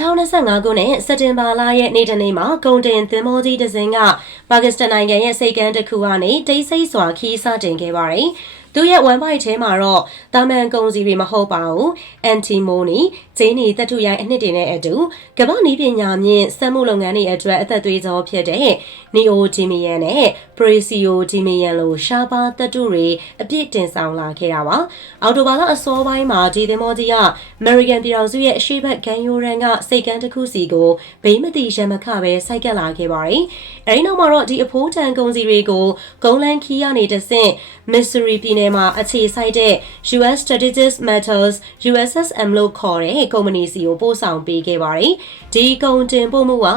2025ခုနှစ်စက်တင်ဘာလရဲ့နေ့တနေ့မှာကုန်တင်သင်္ဘောကြီးတစ်စင်းကပါကစ္စတန်နိုင်ငံရဲ့စိတ်ကမ်းတစ်ခုကနေတိတ်ဆိတ်စွာခီးစတင်ခဲ့ပါတယ်။ သူရဲ့ one byte ထဲမှာတော့တာမန်ကုန်စီတွေမဟုတ်ပါဘူး။ antimony ဂျင်းနီတတုရိုင်းအနှစ်တင်နဲ့အတူကမ္ဘာနည်းပညာမြင့်စက်မှုလုပ်ငန်းတွေအတွက်အသက်သွေးကြောဖြစ်တဲ့ neodymium နဲ့ praseodymium လိုရှားပါးတတုတွေအပြည့်တင်ဆောင်လာခဲ့တာပါ။အော်တိုဘာလအစောပိုင်းမှာဒီသင်္ဘောကြီးက American ပြည်တော်စုရဲ့အရှိတ်ကန်ယိုရန်ကစိတ်ကမ်းတစ်ခုစီကိုဘိမတိရမခပဲစိုက်ကပ်လာခဲ့ပါတယ်။အဲဒီနောက်မှာတော့ဒီအဖိုးတန်ကုန်စီတွေကိုဂုံလန်ခီးကနေတဆင့် Missouri ပြည်နယ်မှာအခြေစိုက်တဲ့ US Strategic Metals USSM လို့ခေါ်တဲ့ကုမ္ပဏီစီကိုပို့ဆောင်ပေးခဲ့ပါတယ်။ဒီကုန်တင်ပို့မှုက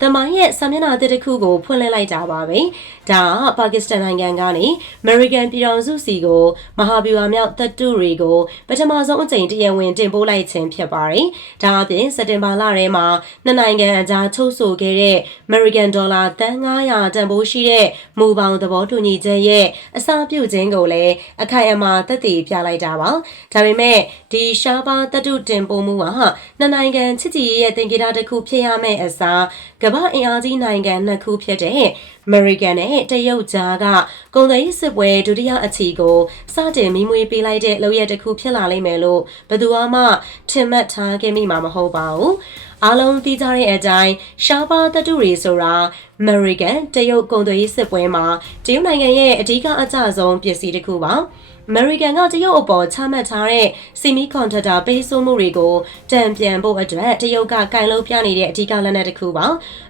တမိုင်းရဲ့စာမျက်နှာတစ်ခုကိုဖွင့်လှစ်လိုက်တာပါပဲ။ဒါကပါကစ္စတန်နိုင်ငံကနေ American ပြည်ထောင်စုစီကိုမဟာဗျူဟာမြောက်တပ်တုတွေကိုပထမဆုံးအကြိမ်တရားဝင်တင်ပို့လိုက်ခြင်းဖြစ်ပါတယ်။ဒါအပြင်စက်တင်ဘာလထဲမှာနှစ်နိုင်ငံအကြားချုပ်ဆိုခဲ့တဲ့ American Dollar တန်900တန်ဖိုးရှိတဲ့မူပေါင်းသဘောတူညီချက်ရဲ့အစပြုခြင်းကိုလည်းအခိုင်အမာသက်သေပြလိုက်တာပါ။ဒါပေမဲ့ဒီရှားပါတတုတင်ပို့မှုဟာနှစ်နိုင်ငံချစ်ကြည်ရေးရဲ့သင်္ကေတတစ်ခုဖြစ်ရမယ့်အစားကမ္ဘာအင်အားကြီးနိုင်ငံနှစ်ခုဖြစ်တဲ့ American နဲ့တရုတ်ကြားကကုန်သွယ်ရေးစစ်ပွဲဒုတိယအချီကိုစတင်မိမွေးပေးလိုက်တဲ့လုပ်ရတစ်ခုဖြစ်လာလိမ့်မယ်လို့ဘယ်သူမှထင်မှတ်ထားခဲ့မိမှာမဟုတ်ပါဘူး။ အားလုံးသိကြတဲ့အတိုင်းရှားပါတတုတွေဆိုတာ American တရုတ်ကုန်သွယ်ရေးစစ်ပွဲမှာတရုတ်နိုင်ငံရဲ့အဓိကအကျဆုံးပစ္စည်းတစ်ခုပါ။ American ကတရုတ်အပေါ်ချမှတ်ထားတဲ့ semiconductor ပေးဆိုမှုတွေကိုတံပြန်ဖို့အတွက်တရုတ်ကကင်လို့ပြနေတဲ့အဓိကလက်နက်တစ်ခုပါ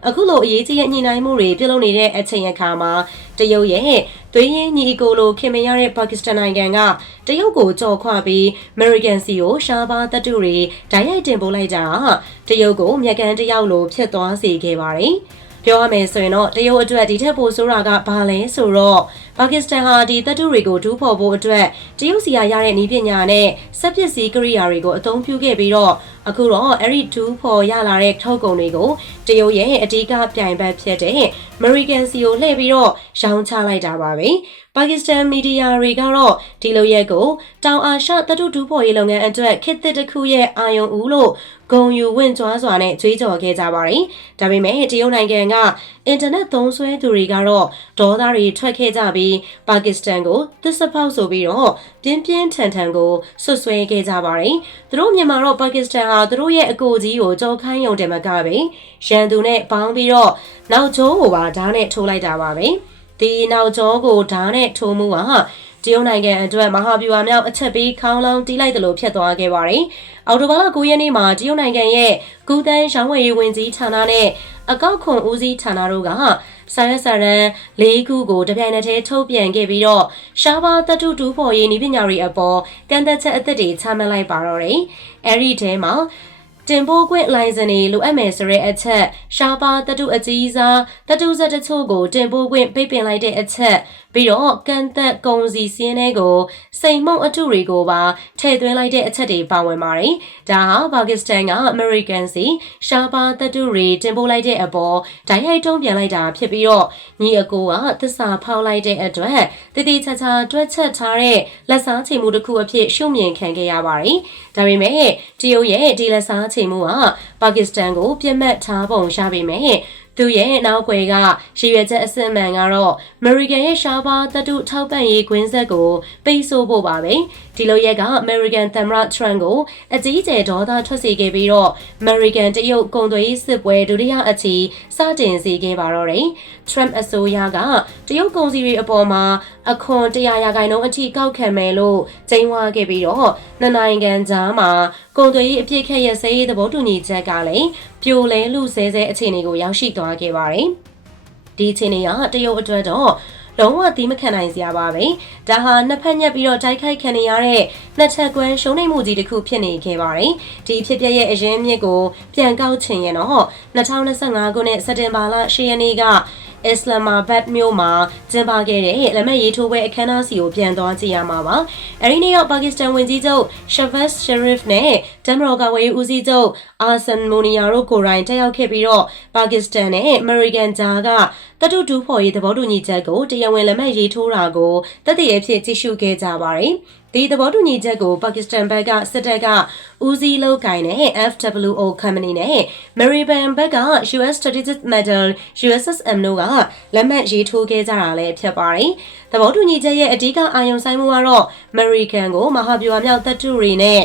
အခုလိုအရေးကြီးတဲ့ညှိနှိုင်းမှုတွေပြုလုပ်နေတဲ့အချိန်အခါမှာတရုတ်ရဲ့သွေးရင်းညီအကိုလိုခင်မရတဲ့ပါကစ္စတန်နိုင်ငံကတရုတ်ကိုကြော်ခွပြီး American စီကိုရှားပါတပ်တူတွေဓာတ်ရိုက်တင်ပို့လိုက်တာတရုတ်ကိုမြက်ကန်းတယောက်လိုဖြစ်သွားစေခဲ့ပါတယ် ပြောရမယ်ဆိုရင်တော့တရုတ်အတွက်ဒီထက်ပိုဆိုးတာကဘာလဲဆိုတော့ပါကစ္စတန်ဟာဒီတပ်တုတွေကိုဒူးဖော်ဖို့အတွက်တရုတ်စီရရတဲ့နည်းပညာနဲ့စက်ပစ္စည်းကိရိယာတွေကိုအသုံးပြုခဲ့ပြီးတော့အခုတော့အဲ့ဒီဒူးဖော်ရလာတဲ့ထုတ်ကုန်တွေကိုတရုတ်ရဲ့အဓိကပြိုင်ဘက်ဖြစ်တဲ့ American စီကိုလှည့်ပြီးတော့ရောင်းချလိုက်တာပါပဲ ပါကစ္စတန်မီဒီယာတွေကတော့ဒီလိုရက်ကိုတောင်အာရှတတုဒူးဖော်ရေးလုပ်ငန်းအတွက်ခေတ်သစ်တစ်ခုရဲ့အာယုံဦးလို့ဂုံယူဝင့်ကြွားစွာနဲ့ကြွေးကြော်ခဲ့ကြပါတယ်။ဒါပေမဲ့တရုတ်နိုင်ငံကအင်တာနက်သုံးစွဲသူတွေကတော့ဒေါသတွေထွက်ခဲ့ကြပြီးပါကစ္စတန်ကိုသစ္စာဖောက်ဆိုပြီးတော့ပြင်းပြင်းထန်ထန်ကိုဆွဆွဲခဲ့ကြပါတယ်။သူတို့မြန်မာတော့ပါကစ္စတန်ဟာသူတို့ရဲ့အကိုကြီးကိုကြောခိုင်းရုံတယ်မကပဲရန်သူနဲ့ပေါင်းပြီးတော့နောက်ကျောကိုပါဓာတ်နဲ့ထိုးလိုက်တာပါပဲ။ ဒီနောက်ကျောကိုဓာတ်နဲ့ထိုးမှုဟာတရုတ်နိုင်ငံအတွက်မဟာဗျူဟာမြောက်အချက်ပေးခေါင်းလောင်းတီးလိုက်တယ်လို့ဖြစ်သွားခဲ့ပါတယ်။အော်တိုဘာလ9ရက်နေ့မှာတရုတ်နိုင်ငံရဲ့ကူတန်းရောင်းဝယ်ရေးဝန်ကြီးဌာနနဲ့အကောက်ခွန်ဦးစီးဌာနတို့ကစာရွက်စာတမ်း၄ခုကိုတပြိုင်နက်တည်းထုတ်ပြန်ခဲ့ပြီးတော့ရှားပါတတုတူဖော်ရေးနည်းပညာတွေအပေါ်ကန့်သက်ချက်အသစ်တွေချမှတ်လိုက်ပါတော့တယ်။အဲဒီထဲမှာ တင်ပို့ခွင့်လိုင်စင်တွေလိုအပ်မယ်ဆိုတဲ့အချက်ရှားပါတတုအကြီးစားတတုဆက်တချို့ကိုတင်ပို့ခွင့်ပိတ်ပင်လိုက်တဲ့အချက်ပြီးတော့ကန်သက်ကုံစီစင်းတွေကိုစိန်မုံအထုတွေကိုပါထည့်သွင်းလိုက်တဲ့အချက်တွေပါဝင်ပါတယ်။ဒါဟာပါကစ္စတန်က American စီရှားပါတပ်တူတွေတင်ပို့လိုက်တဲ့အပေါ်ဓာတ်ရိုက်တုံးပြန်လိုက်တာဖြစ်ပြီးတော့ညီအကိုကသစ္စာဖောက်လိုက်တဲ့အတွက်တတိချာချာတွက်ချက်ထားတဲ့လက်စားချိန်မှုတစ်ခုအဖြစ်ရှုမြင်ခံခဲ့ရပါတယ်။ဒါပေမဲ့တရုတ်ရဲ့ဒီလက်စားချိန်မှုကပါကစ္စတန်ကိုပြစ်မှတ်ထားပုံရပေမဲ့ သူရဲ့နောက်ွယ်ကရည်ရွယ်ချက်အစစ်မှန်ကတော့ American ရဲ့ရှားပါတတုထောက်ပံ့ရေးကွင်းဆက်ကိုပိတ်ဆို့ဖို့ပါပဲဒီလိုရက်က American သမ္မတ Trump ကိုအကြီးအကျယ်ဒေါသထွက်စေခဲ့ပြီးတော့ American တရုတ်ကုန်သွယ်ရေးစစ်ပွဲဒုတိယအချီစတင်စေခဲ့ပါတော့တယ် Trump အစိုးရကတရုတ်ကုန်စည်တွေအပေါ်မှာအခွန်100ရာခိုင်နှုန်းအထိကောက်ခံမယ်လို့ကြေညာခဲ့ပြီးတော့နှစ်နိုင်ငံကြားမှာကုန်သွယ်ရေးအပြည့်ခက်ရစဲရေးသဘောတူညီချက်ကလည်းပြိုလဲလူဆဲဆဲအခြေအနေကိုရောက်ရှိသွားခဲ့ပါတယ်။ဒီအခြေအနေကတရုတ်အတွက်တော့လုံးဝသီးမခံနိုင်စရာပါပဲ။ဒါဟာနှစ်ဖက်ညက်ပြီးတော့တိုက်ခိုက်ခံနေရတဲ့နှစ်ချက်ကွမ်းရှုံးနိမ့်မှုကြီးတစ်ခုဖြစ်နေခဲ့ပါတယ်။ဒီဖြစ်ပျက်ရဲ့အရင်မြစ်ကိုပြန်ကောက်ချင်ရင်တော့2025ခုနှစ်စက်တင်ဘာလ10ရက်နေ့က အစ္စလာမာဘတ်မြို့မှာကျင်းပခဲ့တဲ့လက်မှတ်ရေးထိုးပွဲအခမ်းအနားစီကိုပြန်သွားကြည့်ရမှာပါ။အဲဒီနေ့ကပါကစ္စတန်ဝန်ကြီးချုပ် Shahbaz Sharif နဲ့တမရော်ကဝေးဦးစီးချုပ်အာဆန်မိုနီယာတို့ကိုယ်တိုင်တက်ရောက်ခဲ့ပြီးတော့ပါကစ္စတန်နဲ့အမေရိကန်ကြားကတတုတူဖော်ရေးသဘောတူညီချက်ကိုတရားဝင်လက်မှတ်ရေးထိုးတာကိုတသက်ရဲ့ဖြစ်ကြည့်ရှုခဲ့ကြပါတယ်။ ဒီသဘောတူညီချက်ကိုပါကစ္စတန်ဘက်ကစစ်တပ်ကဦးစီးလုပ်ကိုင်တဲ့ FWO company နဲ့ American ဘက်က US Strategic Metal USSM တို့ကလက်မှတ်ရေးထိုးခဲ့ကြတာလည်းဖြစ်ပါတယ်။သဘောတူညီချက်ရဲ့အဓိကအာရုံစိုက်မှုကတော့ American ကိုမဟာဗျူဟာမြောက်တပ်ထုတွေနဲ့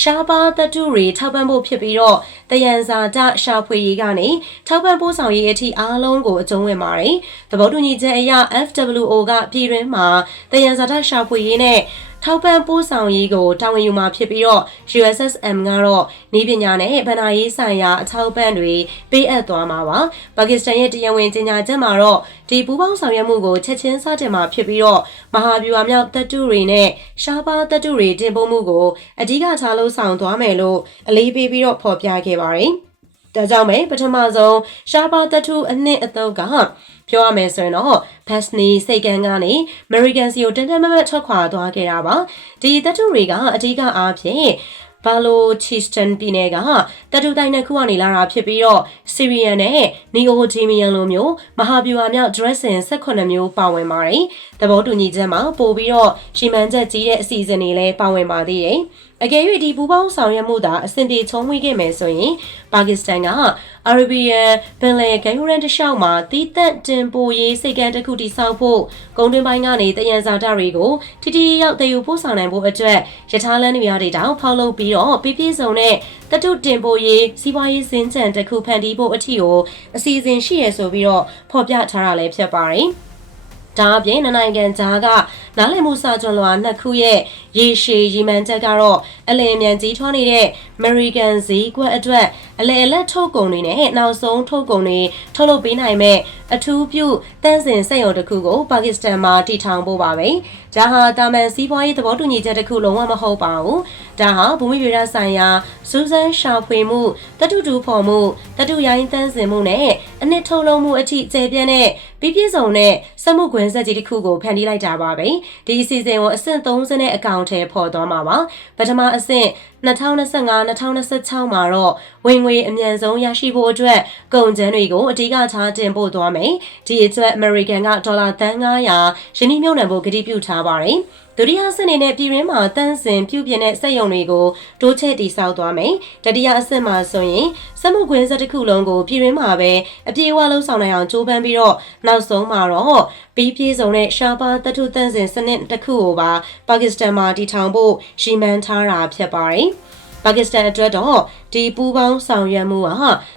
ရှားပါတပ်ထုတွေထောက်ပံ့ဖို့ဖြစ်ပြီးတော့တယန်စာတရှာဖွေရေးကနေထောက်ပံ့ပို့ဆောင်ရေးအထိအားလုံးကိုအကျုံးဝင်ပါတယ်။သဘောတူညီချက်အရ FWO ကပြည်တွင်းမှာတယန်စာတရှာဖွေရေးနဲ့ ထောက်ပံ့ပို့ဆောင်ရေးကိုတာဝန်ယူမှာဖြစ်ပြီးတော့ USSM ကတော့နေပညာနဲ့ဗဏ္ဍာရေးဆိုင်ရာအထောက်ပံ့တွေပေးအပ်သွားမှာပါ။ပါကစ္စတန်ရဲ့တရားဝင်ကြေညာချက်မှာတော့ဒီပူးပေါင်းဆောင်ရွက်မှုကိုချက်ချင်းစတင်မှာဖြစ်ပြီးတော့မဟာဗျူဟာမြောက်တပ်တုတွေနဲ့ရှားပါတပ်တုတွေတင်ပို့မှုကိုအဓိကထားလို့ဆောင်သွားမယ်လို့အလေးပေးပြီးတော့ဖော်ပြခဲ့ပါတယ်။ဒါကြောင့်ပဲပထမဆုံးရှားပါတပ်တုအနှစ်အသုတ်က ပြောရမယ်ဆိုရင်တော့ Pasni စိတ်ကန်းကနေ American စီကိုတန်တန်မမတ်ထွက်ခွာသွားခဲ့တာပါဒီတပ်ထုတွေကအဓိကအားဖြင့်ဘာလိုချီစတန်ပြည်နယ်ကတတူတိုင်းနှစ်ခုကနေလာတာဖြစ်ပြီးတော့စီရီယန်နဲ့နီအိုဂျီမီယန်လိုမျိုးမဟာဗျူဟာမြောက် dressing 18မျိုးပါဝင်ပါတယ်။သဘောတူညီချက်မှာပို့ပြီးတော့ရှီမန်ချက်ကြီးတဲ့အစီအစဉ်တွေလည်းပါဝင်ပါသေးတယ်။ အကယ်၍ဒီပူပေါင်းဆောင်ရွက်မှုသာအဆင်ပြေချုံးဝေးခဲ့မယ်ဆိုရင်ပါကစ္စတန်ကအာရဘီယန်ပင်လယ်ဂိုင်းရန်တလျှောက်မှာတီးသက်တင်ပို့ရေးစိတ်ကမ်းတစ်ခုတိစောက်ဖို့ကုန်တွင်ပိုင်းကနေတယံဇာတတွေကိုထိထိရောက်တည်ယူပို့ဆောင်နိုင်ဖို့အတွက်ရထားလမ်းတွေရတွေတောင်ဖောက်လုပ်ပြီးတော့ပြပြစုံတဲ့တတုတင်ပို့ရေးစီးပွားရေးစင်ကြံတစ်ခုဖန်တီးဖို့အထီကိုအစီအစဉ်ရှိရဆိုပြီးတော့ဖော်ပြထားတာလည်းဖြစ်ပါတယ်။ဒါအပြင်နိုင်ငံကြားကနားလည်မှုစာချုပ်လွှာနှစ်ခုရဲ့ ရေရှည်ရည်မှန်းချက်ကတော့အလယ်အမြန်ကြီးထွားနေတဲ့ American ဈေးကွက်အတွက်အလယ်အလတ်ထုတ်ကုန်တွေနဲ့နောက်ဆုံးထုတ်ကုန်တွေထုတ်လုပ်ပေးနိုင်မဲ့အထူးပြုတန်းစင်စက်ရုံတစ်ခုကိုပါကစ္စတန်မှာတည်ထောင်ဖို့ပါပဲ။ဒါဟာတာမန်စီးပွားရေးသဘောတူညီချက်တစ်ခုလုံးဝမဟုတ်ပါဘူး။ဒါဟာဘူမိဗေဒဆိုင်ရာစူးစမ်းရှာဖွေမှုတတုတူဖော်မှုတတုရိုင်းတန်းစင်မှုနဲ့အနှစ်ထုတ်လုပ်မှုအထိကျေပြန့်တဲ့ပြီးပြည့်စုံတဲ့စက်မှုကွင်းဆက်ကြီးတစ်ခုကိုဖန်တီးလိုက်တာပါပဲ။ဒီအစီအစဉ်ကိုအဆင့်30နဲ့အကောင့်ထဲပေါ်သွားမှာပါ။ပထမအဆင့်2025-2026မှာတော့ဝင်ငွေအမြန်ဆုံးရရှိဖို့အတွက်ကုန်ကျန်းတွေကိုအဓိကထားတင်ပို့သွားမယ်။ဒီအတွက် American ကဒေါ်လာသန်း900ယင်းနှိမ့်မြုပ်နှံဖို့ကတိပြုထားပါတယ်။ ဒုတိယအဆင့်အနေနဲ့ပြည်ရင်းမှာတန်းစင်ပြုပြင်တဲ့စက်ရုံတွေကိုတိုးချဲ့တည်ဆောက်သွားမယ်။တတိယအဆင့်မှာဆိုရင်စက်မှုခွင်းဆက်တစ်ခုလုံးကိုပြည်ရင်းမှာပဲအပြည့်အဝလုံးဆောင်နိုင်အောင်ကြိုးပမ်းပြီးတော့နောက်ဆုံးမှာတော့ပြီးပြည့်စုံတဲ့ရှားပါတထုတန်းစင်စနစ်တစ်ခုကိုပါပါကစ္စတန်မှာတည်ထောင်ဖို့ရည်မှန်းထားတာဖြစ်ပါတယ်။ ပါကစ္စတန်အတွက်တော့ဒီပူးပေါင်းဆောင်ရွက်မှုက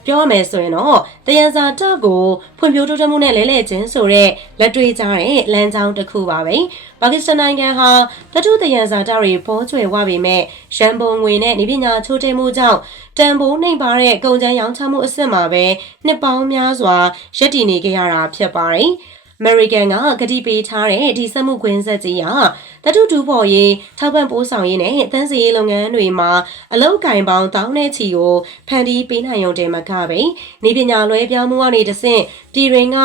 ပြောရမယ်ဆိုရင်တော့တယံဇာတကိုဖွံ့ဖြိုးတိုးတက်မှုနဲ့လဲလှယ်ခြင်းဆိုတဲ့လက်တွေ့ကြတဲ့လမ်းကြောင်းတစ်ခုပါပဲပါကစ္စတန်နိုင်ငံဟာတထုတယံဇာတတွေပေါ်ကျွယ်ဝပေမဲ့ရန်ပုံငွေနဲ့နေပညာချိုးတဲမှုကြောင့်တန်ဖိုးနှိမ်ပါတဲ့ကုန်ကျန်းရောင်းချမှုအဆင့်မှာပဲနှစ်ပေါင်းများစွာရပ်တည်နေကြရတာဖြစ်ပါတယ်။ American ကဂတိပေးထားတဲ့ဒီစက်မှုခွင်းဆက်ကြီးဟာတတုတူပေါ်ရေးထောက်ပံ့ပိုးဆောင်ရေးနဲ့တန်းစီရေးလုပ်ငန်းတွေမှာအလုပ်ကင်ပေါင်းတောင်းတဲ့ချီကိုဖန်တီးပေးနိုင်ရုံတည်းမကပဲနေပညာလွဲပြောင်းမှုကနေတဆင့်ပြည်တွင်က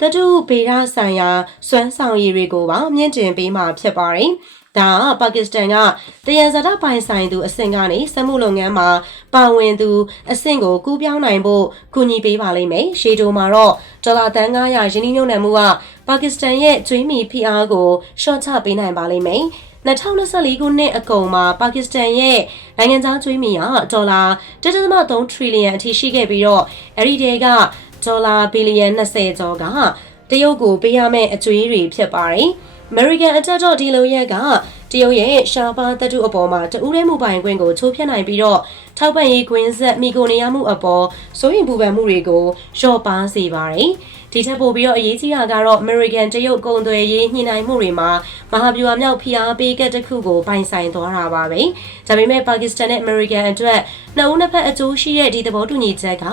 တတုဗေဒဆိုင်ရာစွမ်းဆောင်ရည်တွေကိုပါမြင့်တင်ပေးမှာဖြစ်ပါတယ် ဒါကပါကစ္စတန်ကတယံဇာတပိုင်ဆိုင်သူအဆင့်ကနေစက်မှုလုပ်ငန်းမှာပါဝင်သူအဆင့်ကိုကူးပြောင်းနိုင်ဖို့ကူညီပေးပါလိမ့်မယ်ရှေတိုမှာတော့ဒေါ်လာတန်900ရင်းနှီးမြှုပ်နှံမှုကပါကစ္စတန်ရဲ့ကျွေးမီဖိအားကိုရှော့ချပေးနိုင်ပါလိမ့်မယ်2024ခုနှစ်အကုန်မှာပါကစ္စတန်ရဲ့နိုင်ငံသားကျွေးမီကဒေါ်လာ1.3 trillion အထိရှိခဲ့ပြီးတော့အဲ့ဒီတဲကဒေါ်လာဘီလီယံ20ကျော်ကတရုတ်ကိုပေးရမယ့်အကျွေးတွေဖြစ်ပါတယ်။ American အတက်တော့ဒီလိုရက်ကတရုတ်ရဲ့ရှားပါတတုအပေါ်မှာတဦးရဲမှုပိုင်ခွင့်ကိုချိုးဖျက်နိုင်ပြီးတော့ထောက်ပံ့ရေးကွင်းဆက်မိကိုနေရမှုအပေါ်စိုးရင်ပူပန်မှုတွေကိုလျှော့ပါစေပါတယ်။ ဒီထက်ပိုပြီးတော့အရေးကြီးတာကတော့ American တရုတ်ကုန်သွယ်ရေးညှိနှိုင်းမှုတွေမှာမဟာဗျူဟာမြောက်ဖိအားပေးကတစ်ခုကိုပိုင်ဆိုင်သွားတာပါပဲ။ဒါပေမဲ့ပါကစ္စတန်နဲ့ American အတွက်နှစ်ဦးနှစ်ဖက်အကျိုးရှိတဲ့ဒီသဘောတူညီချက်က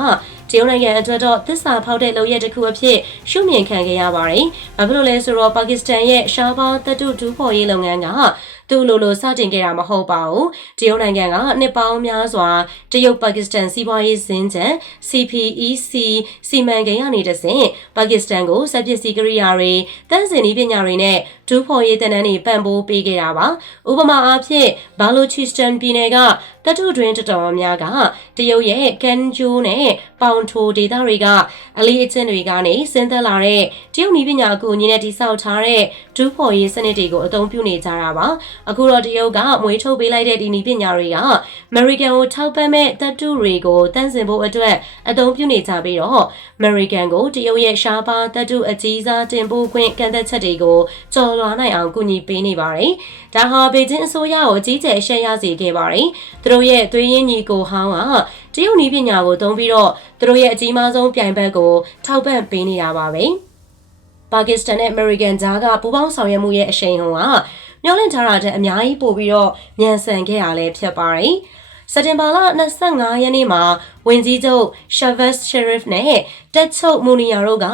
တရုတ်နိုင်ငံအတွက်တော့သစ္စာဖောက်တဲ့လုပ်ရက်တစ်ခုအဖြစ်ရှုမြင်ခံခဲ့ရပါတယ်။ဘာဖြစ်လို့လဲဆိုတော့ပါကစ္စတန်ရဲ့ရှားပါတတုဒူးဖော်ရေးလုပ်ငန်းက သူ့လိုလိုစတင်ခဲ့တာမဟုတ်ပါဘူး။တရုတ်နိုင်ငံကနှစ်ပေါင်းများစွာတရုတ်ပါကစ္စတန်စီးပွားရေးစင်ကြံ CPEC စီမံကိန်းကနေတဆင့်ပါကစ္စတန်ကိုစက်ပစ္စည်းကိရိယာတွေတန်းစင်နည်းပညာတွေနဲ့ ဒူးဖော်ရေးတန်းတန်းတွေပံ့ပိုးပေးခဲ့တာပါ။ဥပမာအားဖြင့်ဘာလိုချီစတန်ပြည်နယ်ကတတုတွင်တတော်များကတရုတ်ရဲ့ကန်ဂျိုးနဲ့ပေါင်ထိုဒေသတွေကအလေးအကျင့်တွေကနေဆင်းသက်လာတဲ့တရုတ်နည်းပညာအကူအညီနဲ့တည်ဆောက်ထားတဲ့ဒူးဖော်ရေးစနစ်တွေကိုအသုံးပြုနေကြတာပါအခုတော့တရုတ်ကမွေးထုတ်ပေးလိုက်တဲ့ဒီနည်းပညာတွေက American ကိုထောက်ပံ့မဲ့တပ်တူတွေကိုတန့်စင်ဖို့အတွက်အသုံးပြုနေကြပြီးတော့ American ကိုတရုတ်ရဲ့ရှားပါတပ်တူအကြီးစားတင်ပို့ခွင့်ကန့်သက်ချက်တွေကိုကျော်လွှားနိုင်အောင်ကူညီပေးနေပါတယ်။ဒါဟာဘေကျင်းအစိုးရကိုအကြီးကျယ်အရှက်ရစေခဲ့ပါတယ်။သူတို့ရဲ့သွေးရင်းညီကိုဟောင်းကတရုတ်နည်းပညာကိုသုံးပြီးတော့သူတို့ရဲ့အကြီးမားဆုံးပြိုင်ဘက်ကိုထောက်ပံ့ပေးနေတာပါပဲ။ပါကစ္စတန်နဲ့အမေရိကန်ကြားကပူးပေါင်းဆောင်ရွက်မှုရဲ့အရှိန်ဟုန်ကမျောလင့်ထားတာတဲ့အများကြီးပို့ပြီးတော့မြန်ဆန်ခဲ့ရလဲဖြစ်ပါတယ်။ စက်တင်ဘာလ25ရက်နေ့မှာဝင်ကြီးချုပ် Shavaz Sharif နဲ့တက်ချုပ်မူနီယာတို့က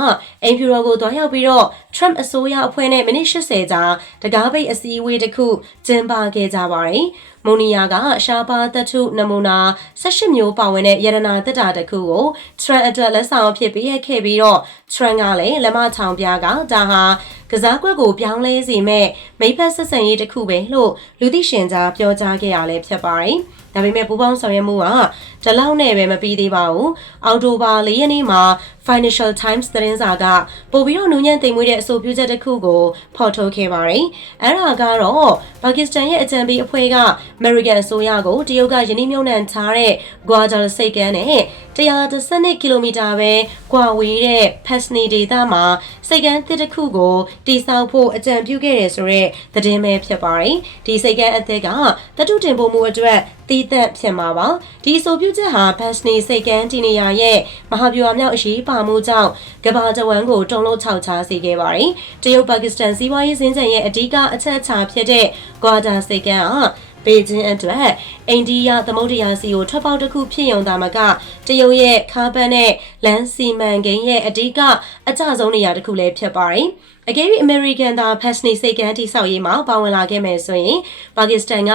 အင်ဖြူရောကိုတွားရောက်ပြီးတော့ Trump အစိုးရအဖွဲ့နဲ့မိနစ်80ကြာတကားပိတ်အစည်းအဝေးတစ်ခုကျင်းပခဲ့ကြပါတယ်။မူနီယာကရှားပါသက်ထုနမူနာ18မျိုးပါဝင်တဲ့ယရနာတက်တာတစ်ခုကို Trump အတွက်လက်ဆောင်အဖြစ်ပေးအပ်ခဲ့ပြီးတော့ Trump ကလည်းလက်မထောင်ပြကဒါဟာကစားကွက်ကိုပြောင်းလဲစေမဲ့မိဖက်ဆက်ဆံရေးတစ်ခုပဲလို့လူသိရှင်ကြားပြောကြားခဲ့ရလဲဖြစ်ပါတယ်။ ဒါပေမဲ့ပူပေါင်းဆောင်ရွက်မှုက ဒီလောက်နဲ့ပဲမပြီးသေးပါဘူး။အော်တိုဘာ၄ရက်နေ့မှာ Financial Times သတင်းစာကပို့ပြီးတော့နူးညံ့သိမ်မွေးတဲ့အဆိုပြုချက်တစ်ခုကိုဖော်ထုတ်ခဲ့ပါတယ်။အဲ့ဒါကတော့ပါကစ္စတန်ရဲ့အကြံပေးအဖွဲ့က American အစိုးရကိုတရုတ်ကယင်းနှမြုံနှံထားတဲ့ Gwadar စိတ်ကမ်းနဲ့112ကီလိုမီတာပဲကွာဝေးတဲ့ Pasni ဒေသမှာစိတ်ကမ်းတစ်တစ်ခုကိုတိစောက်ဖို့အကြံပြုခဲ့တယ်ဆိုတော့သတင်းပဲဖြစ်ပါတယ်။ဒီစိတ်ကမ်းအသက်ကတတုတင်ပုံမှုအတွက်တည်သက်ဖြစ်မှာပါဒီအဆိုပြုချက်ဟာဘတ်စနီစိတ်ကန်းတီနီယာရဲ့မဟာဗျူဟာမြောက်အရေးပါမှုကြောင့်ကမ္ဘာတဝန်းကိုတုံ့လို့ခြောက်ခြားစေခဲ့ပါတယ်တရုတ်ပါကစ္စတန်စီးပွားရေးစင်းချံရဲ့အဓိကအချက်အချာဖြစ်တဲ့ဂွာဒါစိတ်ကန်းဟာပေကျင်းအတွက်အိန္ဒိယသမုဒ္ဒရာစီကိုထွက်ပေါက်တစ်ခုဖြစ်ရုံသာမကတရုတ်ရဲ့ခါဘန်နဲ့လန်စီမန်ကိန်းရဲ့အဓိကအကျဆုံးနေရာတစ်ခုလည်းဖြစ်ပါတယ်။ အကယ်၍အမေရိကန်သားဖက်စနီစိတ်ကန်းတိဆောက်ရေးမှာပါဝင်လာခဲ့မယ်ဆိုရင်ပါကစ္စတန်က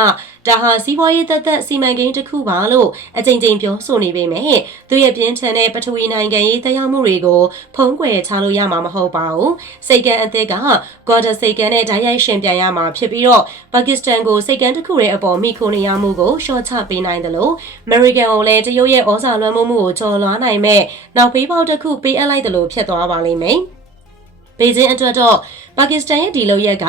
ဒါဟာစီးပွားရေးသက်သက်စီမံကိန်းတစ်ခုပါလို့အကြိမ်ကြိမ်ပြောဆိုနေပေမဲ့သူရဲ့ပြင်းထန်တဲ့ပထဝီနိုင်ငံရေးတရားမှုတွေကိုဖုံးကွယ်ချလို့ရမှာမဟုတ်ပါဘူးစိတ်ကန်းအသက်ကဂေါ်ဒစိတ်ကန်းနဲ့ဓာတ်ရိုက်ရှင်ပြန်ရမှာဖြစ်ပြီးတော့ပါကစ္စတန်ကိုစိတ်ကန်းတစ်ခုရဲ့အပေါ်မိခိုနေရမှုကိုရှော့ချပေးနိုင်တယ်လို့အမေရိကန်ကိုလည်းတရုတ်ရဲ့ဩဇာလွှမ်းမိုးမှုကိုကျော်လွှားနိုင်မဲ့နောက်ပေးပေါက်တစ်ခုပေးအပ်လိုက်တယ်လို့ဖြစ်သွားပါလိမ့်မယ် ဘေကျင်းအတွက်တော့ပါကစ္စတန်ရဲ့ဒီလုပ်ရက်က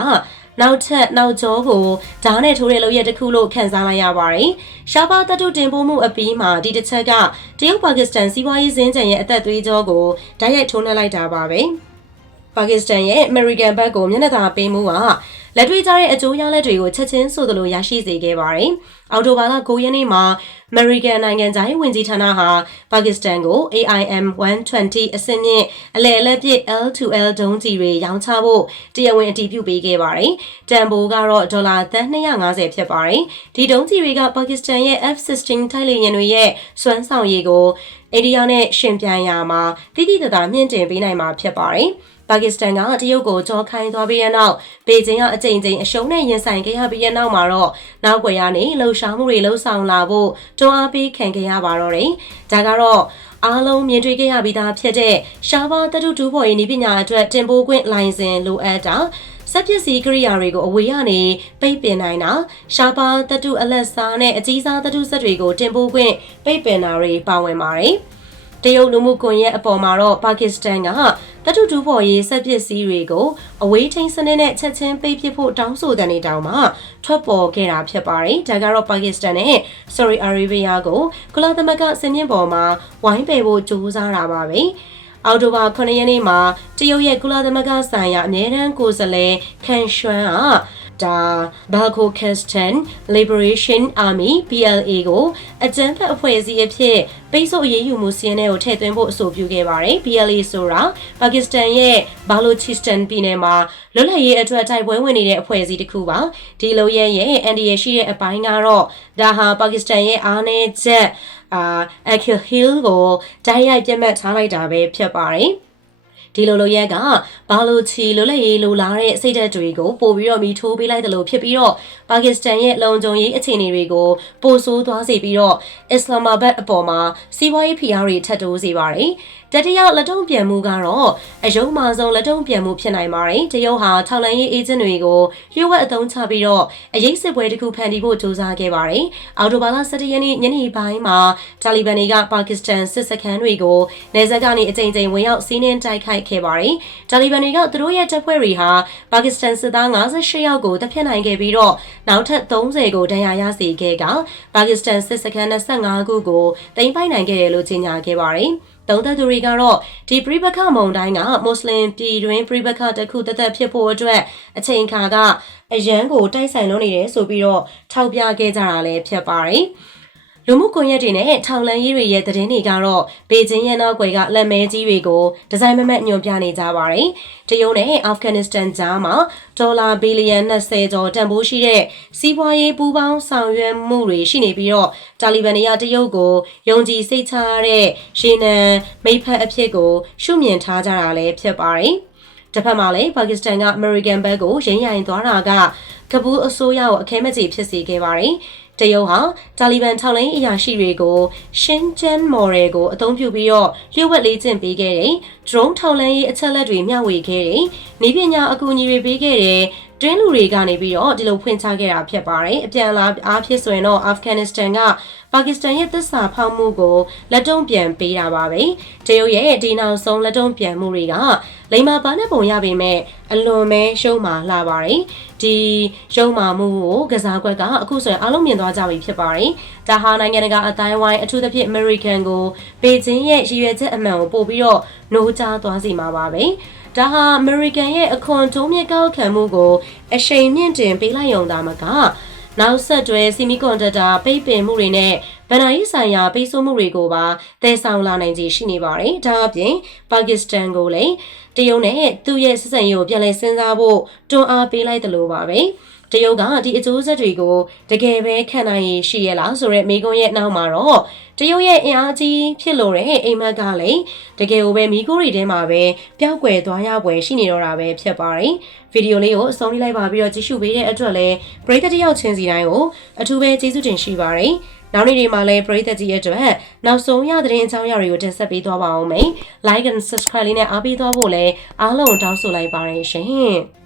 နောက်ထပ်နောက်ကျောကိုဓာတ်နဲ့ထိုးတဲ့လုပ်ရက်တစ်ခုလို့ခန့်စားလိုက်ရပါတယ်။ရှားပါတတုတင်ပို့မှုအပြီးမှာဒီတစ်ချက်ကတရုတ်ပါကစ္စတန်စီးပွားရေးစင်းကြံရဲ့အသက်သွေးကြောကိုဓာတ်ရိုက်ထိုးနှက်လိုက်တာပါပဲ။ပါကစ္စတန်ရဲ့ American ဘက်ကိုမျက်နှာသာပေးမှုက လက်တွေ့ကြတဲ့အကျိုးရလဒ်တွေကိုချက်ချင်းဆိုသလိုရရှိစေခဲ့ပါတယ်။အော်တိုဘာလ9ရက်နေ့မှာ American နိုင်ငံသားရေးဝန်ကြီးဌာနဟာပါကစ္စတန်ကို AIM 120အဆင့်မြင့်အလဲအလဲပြည့် L2L ဒုံးကျည်တွေရောင်းချဖို့တရားဝင်အတည်ပြုပေးခဲ့ပါတယ်။တန်ဖိုးကတော့ဒေါ်လာသန်း250ဖြစ်ပါတယ်။ဒီဒုံးကျည်တွေကပါကစ္စတန်ရဲ့ F-16 ထိုက်လေယာဉ်တွေရဲ့စွမ်းဆောင်ရည်ကိုအိန္ဒိယနဲ့ရှင်ပြိုင်ရာမှာတိတိတသာမြင့်တင်ပေးနိုင်မှာဖြစ်ပါတယ်။ ပါကစ္စတန်ကတရုတ်ကိုကြောခိုင်းသွားပြီးတဲ့နောက်ဘေကျင်းကအကြိမ်ကြိမ်အရှုံးနဲ့ရင်ဆိုင်ခဲ့ရပြီးတဲ့နောက်မှာတော့နောက်ွယ်ရနေလှုပ်ရှားမှုတွေလှုပ်ဆောင်လာဖို့တွန်းအားပေးခံခဲ့ရပါတော့တယ်။ဒါကတော့အားလုံးမြင်တွေ့ခဲ့ရပြီးသားဖြစ်တဲ့ရှားပါတတုတူဖို့ရင်းဤပညာအတွက်တင်ပိုးခွင့်လိုင်စင်လိုအပ်တာစက်ပစ္စည်းကိရိယာတွေကိုအဝေးကနေပိတ်ပင်နိုင်တာရှားပါတတုအလက်စားနဲ့အကြီးစားတတုစက်တွေကိုတင်ပိုးခွင့်ပိတ်ပင်တာတွေပါဝင်ပါတယ်။ တရုတ်လူမှုကွန်ရက်အပေါ်မှာတော့ပါကစ္စတန်ကတတုတူဖော်ရေးစက်ပစ္စည်းတွေကိုအဝေးထိန်းစနစ်နဲ့ချက်ချင်းပိတ်ပစ်ဖို့တောင်းဆိုတဲ့နေတောင်မှထွက်ပေါ်ခဲ့တာဖြစ်ပါတယ်။ဒါကတော့ပါကစ္စတန်နဲ့ Saudi Arabia ကိုကုလသမဂ္ဂစင်မြင့်ပေါ်မှာဝိုင်းပယ်ဖို့ကြိုးစားတာပါပဲ။အော်တိုဘာ9ရက်နေ့မှာတရုတ်ရဲ့ကုလသမဂ္ဂဆိုင်ရာအမြဲတမ်းကိုယ်စားလှယ်ခန်ရွှမ်က ဒါ Balkistan Liberation Army PLA ကိုအကြမ်းဖက်အဖွဲ့အစည်းအဖြစ်ပိတ်ဆို့အရေးယူမှုစီးရင်ကိုထည့်သွင်းဖို့အဆိုပြုခဲ့ပါတယ်။ PLA ဆိုတာပါကစ္စတန်ရဲ့ Balochistan ပြည်နယ်မှာလွတ်လပ်ရေးအတွက်တိုက်ပွဲဝင်နေတဲ့အဖွဲ့အစည်းတစ်ခုပါ။ဒီလိုရဲ့ရဲ့ NDA ရှိတဲ့အပိုင်းကတော့ဒါဟာပါကစ္စတန်ရဲ့အားနည်းချက်အာ Akhil Hill ကိုတိုက်ရိုက်ပြတ်မှတ်ထားလိုက်တာပဲဖြစ်ပါတယ်။ ဒီလိုလိုရက်ကဘာလို့ချီလိုလက်ရေးလိုလာတဲ့စိတ်ဓာတ်တွေကိုပို့ပြီးတော့မီထိုးပေးလိုက်တယ်လို့ဖြစ်ပြီးတော့ပါကစ္စတန်ရဲ့လုံခြုံရေးအခြေအနေတွေကိုပိုဆိုးသွားစေပြီးတော့အစ္စလာမာဘတ်အပေါ်မှာစီးပွားရေးဖိအားတွေထပ်တိုးစေပါတယ်တတိယလက်တုံ့ပြန်မှုကတော့အယုံမာဆုံးလက်တုံ့ပြန်မှုဖြစ်နိုင်ပါတယ်။တရုတ်ဟာထောက်လန်ရေးအေဂျင့်တွေကိုလျှို့ဝှက်အသုံးချပြီးတော့အရေးစစ်ပွဲတစ်ခုဖန်တီးဖို့ကြိုးစားခဲ့ပါတယ်။အော်တိုဘာလ17ရက်နေ့ညနေပိုင်းမှာတာလီဘန်တွေကပါကစ္စတန်စစ်စခန်းတွေကိုနေဆက်ကနေအကြိမ်ကြိမ်ဝင်ရောက်စီးနင်းတိုက်ခိုက်လိုက်ခဲ့ပါတယ်။တာလီဘန်တွေကသူတို့ရဲ့တပ်ဖွဲ့တွေဟာပါကစ္စတန်စစ်သား58ယောက်ကိုတပ်ဖြတ်နိုင်ခဲ့ပြီးတော့နောက်ထပ်30ကိုဒဏ်ရာရစေခဲ့ကပါကစ္စတန်စစ်စခန်း25ခုကိုတင်ပိုက်နိုင်ခဲ့တယ်လို့ကြေညာခဲ့ပါတယ်။သုံးသက်သူတွေကတော့ဒီပြိပခမုံတိုင်းကမွတ်စလင်ပြည်တွင်းပြိပခတစ်ခုတသက်ဖြစ်ဖို့အတွက်အချိန်ခါကအရန်ကိုတိုက်ဆိုင်လုပ်နေတယ်ဆိုပြီးတော့ထောက်ပြခဲ့ကြတာလည်းဖြစ်ပါတယ်။ လူမှုကွန်ရက်တွေနဲ့ထောင်လန်းရေးတွေရဲ့သတင်းတွေကတော့ဘေကျင်းရဲ့နောက်ွယ်ကလက်မဲကြီးတွေကိုဒီဇိုင်းမမတ်ညွှန်ပြနေကြပါတယ်။တရုတ်နဲ့အာဖဂန်နစ္စတန်ကြားမှာဒေါ်လာဘီလီယံ20ကျော်တန်ဖိုးရှိတဲ့စီးပွားရေးပူးပေါင်းဆောင်ရွက်မှုတွေရှိနေပြီးတော့တာလီဘန်တွေကတရုတ်ကိုယုံကြည်စိတ်ချရတဲ့ရေနံမိဖက်အဖြစ်ကိုရှုမြင်ထားကြတာလည်းဖြစ်ပါတယ်။တစ်ဖက်မှာလည်းပါကစ္စတန်ကအမေရိကန်ဘက်ကိုရင်းရိုင်သွားတာကကပူးအစိုးရကိုအခဲမကြေဖြစ်စေခဲ့ပါတယ်။ တရုတ်ဟာတာလီဘန်ထောက်လိုင်းအရာရှိတွေကိုရှင်းကျန်းမော်ရယ်ကိုအသုံးပြုပြီးတော့လျှို့ဝှက်လေ့ကျင့်ပေးခဲ့တယ်။ drone ထောက်လိုင်းရေးအချက်လက်တွေမျှဝေခဲ့တယ်။နေပညာအကူအညီတွေပေးခဲ့တယ်။ တွင်းလူတွေကနေပြီးတော့ဒီလိုဖွင့်ချခဲ့တာဖြစ်ပါတယ်။အပြန်လာအားဖြစ်ဆိုရင်တော့အာဖဂန်နစ္စတန်ကပါကစ္စတန်ရဲ့သစ္စာဖောက်မှုကိုလက်တုံ့ပြန်ပေးတာပါပဲ။တရုတ်ရဲ့ဒီနောက်ဆုံးလက်တုံ့ပြန်မှုတွေကလိမ္မာပါနဲ့ပုံရပေမဲ့အလွန်ပဲရှုံးမာလာပါတယ်။ဒီရုံမာမှုကိုကစားကွက်ကအခုဆိုရင်အားလုံးမြင်သွားကြပြီဖြစ်ပါတယ်။ဒါဟာနိုင်ငံတကာအတိုင်းဝိုင်းအထူးသဖြင့် American ကိုပေကျင်းရဲ့ရည်ရွယ်ချက်အမှန်ကိုပို့ပြီးတော့နှိုးကြားသွားစီမှာပါပဲ။ ဒါဟာ American ရဲ့အခွန်တိုးမြင့်ကောက်ခံမှုကိုအရှိန်မြင့်တင်ပေးလိုက်ရုံသာမကနောက်ဆက်တွဲဆီမီကွန်ဒက်တာပိတ်ပင်မှုတွေနဲ့ ဗန်နာရေးဆိုင်ရာပိတ်ဆို့မှုတွေကိုပါတည်ဆောင်လာနိုင်ခြေရှိနေပါတယ်။ဒါအပြင်ပါကစ္စတန်ကိုလည်းတရုတ်နဲ့သူ့ရဲ့စစ်စံရေးကိုပြန်လည်စဉ်းစားဖို့တွန်းအားပေးလိုက်တယ်လို့ပါပဲ။တရုတ်ကဒီအကျိုးဆက်တွေကိုတကယ်ပဲခံနိုင်ရရှိရလားဆိုတဲ့မိကုံးရဲ့နောက်မှာတော့တရုတ်ရဲ့အင်အားကြီးဖြစ်လို့တဲ့အိမ်မက်ကလည်းတကယ်ကိုပဲမိကိုတွေထဲမှာပဲပျောက်ကွယ်သွားရပွဲရှိနေတော့တာပဲဖြစ်ပါတယ်ဗီဒီယိုလေးကိုအဆုံးလေးလိုက်ပါပြီးတော့ကြည့်ရှုပေးတဲ့အတွက်လည်းပရိသတ်တယောက်ချင်းစီတိုင်းကိုအထူးပဲကျေးဇူးတင်ရှိပါတယ် နောက်နေ့တွေမှာလည်းပရိသတ်ကြီးရဲ့အတွက်နောက်ဆုံးရသတင်းအကြောင်းအရာတွေကိုတင်ဆက်ပေးသွားပါအောင်မယ် like and subscribe လေးနဲ့အားပေးသွားဖို့လည်းအားလုံးတောင်းဆိုလိုက်ပါတယ်ရှင်